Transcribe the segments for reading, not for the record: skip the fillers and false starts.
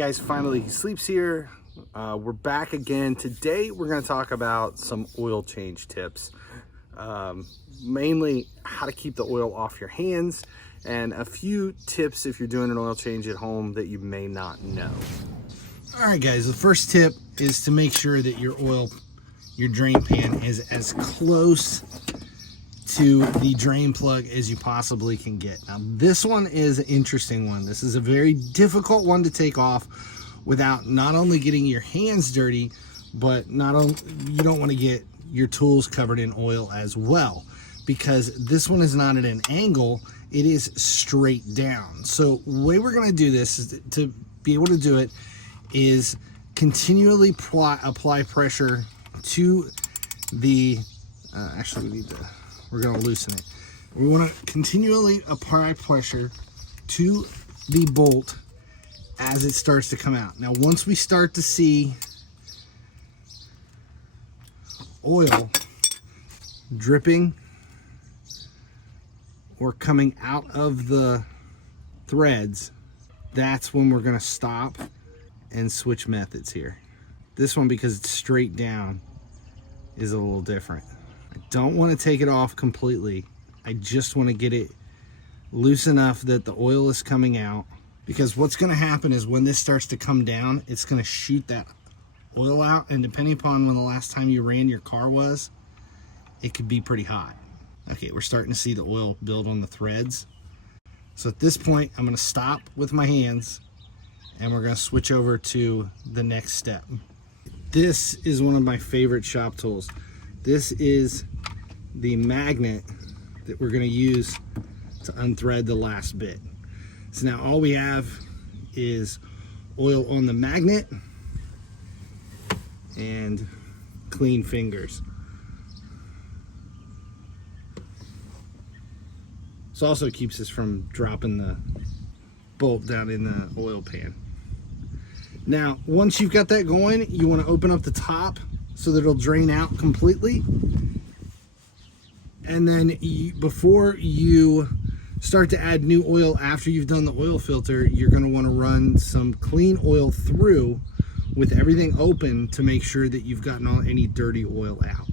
guys, finally he sleeps here. We're back again. Today we're going to talk about some oil change tips. Mainly how to keep the oil off your hands and a few tips if you're doing an oil change at home that you may not know. All right guys, the first tip is to make sure that your drain pan is as close to the drain plug as you possibly can get. Now this one is an interesting one. This is a very difficult one to take off without not only getting your hands dirty, but you don't want to get your tools covered in oil as well, because this one is not at an angle, it is straight down. So the way we're going to do this is to be able to do it is continually apply pressure to the we're going to loosen it. We want to continually apply pressure to the bolt as it starts to come out. Now once we start to see oil dripping or coming out of the threads, that's when we're going to stop and switch methods here. This one, because it's straight down, is a little different. I don't want to take it off completely. I just want to get it loose enough that the oil is coming out, because what's going to happen is when this starts to come down, it's going to shoot that oil out, and depending upon when the last time you ran your car was, it could be pretty hot. Okay, we're starting to see the oil build on the threads. So at this point, I'm going to stop with my hands and we're going to switch over to the next step. This is one of my favorite shop tools. This is the magnet that we're going to use to unthread the last bit. So now all we have is oil on the magnet and clean fingers. This also keeps us from dropping the bolt down in the oil pan. Now, once you've got that going, you want to open up the top so that it'll drain out completely. And then before you start to add new oil after you've done the oil filter, you're going to want to run some clean oil through with everything open to make sure that you've gotten any dirty oil out.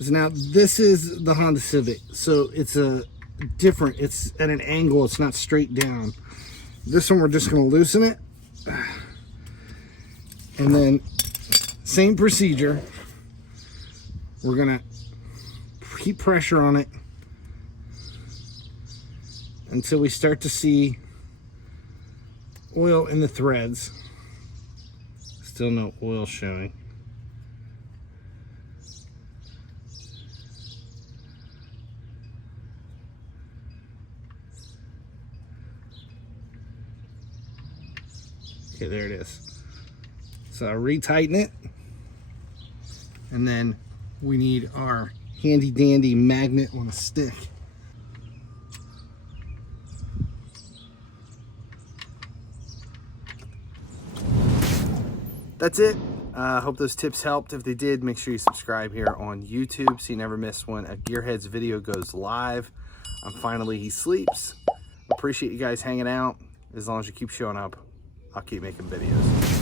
So now this is the Honda Civic. So it's it's at an angle, it's not straight down. This one we're just going to loosen it. And then same procedure. We're going to keep pressure on it until we start to see oil in the threads. Still no oil showing. Okay, there it is. So I'll retighten it, and then we need our handy dandy magnet on a stick. That's it. I hope those tips helped. If they did, make sure you subscribe here on YouTube so you never miss when a Gearheads video goes live. Finally he sleeps. Appreciate you guys hanging out. As long as you keep showing up, I'll keep making videos.